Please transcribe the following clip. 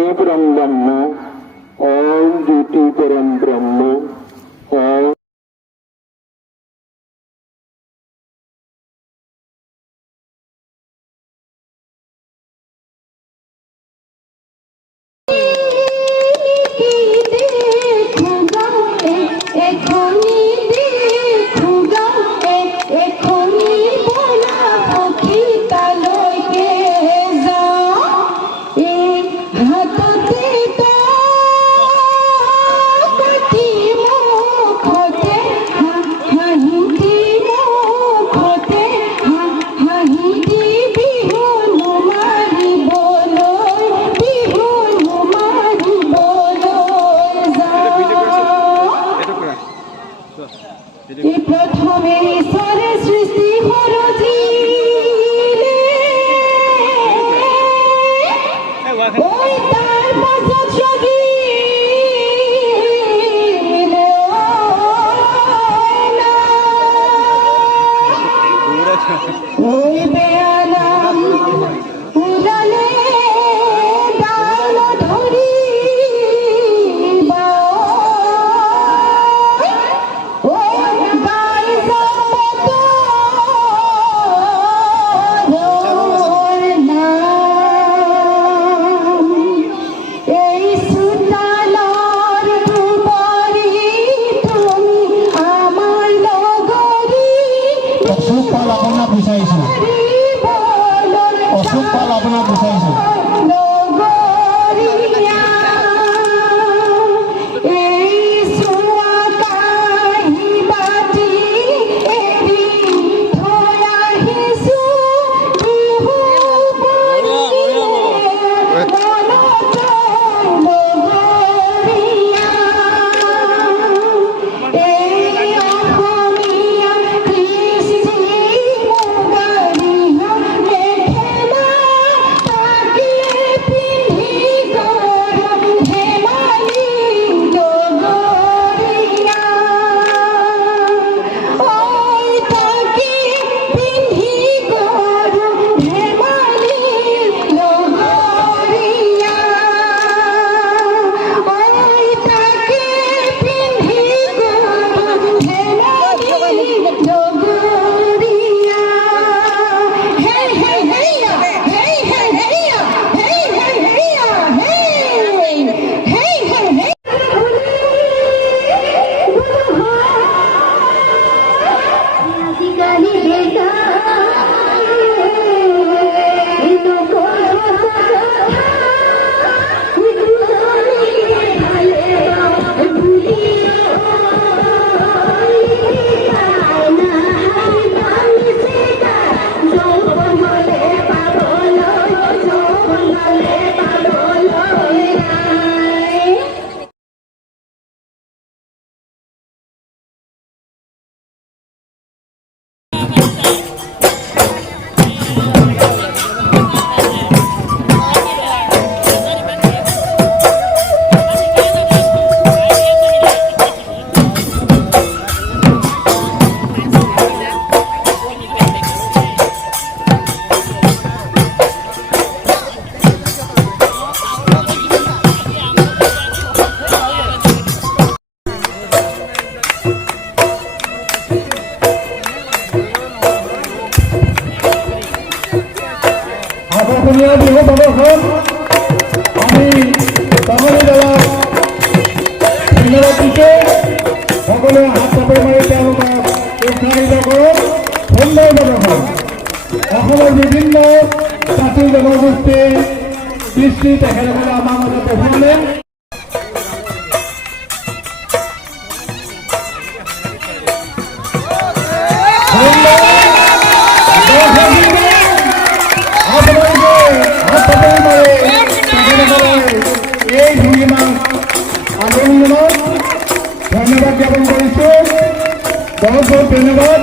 द्वितीय परम ब्रह्म ओम द्वितीय परम ब्रह्म ओम प्रथमे ईश्वरे सृष्टि करছিলে ওই তার পাশে ছড়িল না ওই বেয়ালাম উড়ালে ডাল ধরি অশোক পাল আপনার বুঝাইছে আমি সকলে যারা ধন্যবাদ দিছে সকলে হাত চাপে মাৰি তেওঁলোকক উৎসাহিত কৰক সুন্দৰভাৱে হওক অসমৰ বিভিন্ন জাতি জনগোষ্ঠীৰ কৃষ্টি তেখেতসকলে আমাৰ মাজত দেখুৱালে ধন্যবাদ জ্ঞাপন কৰিছো বহুত বহুত ধন্যবাদ।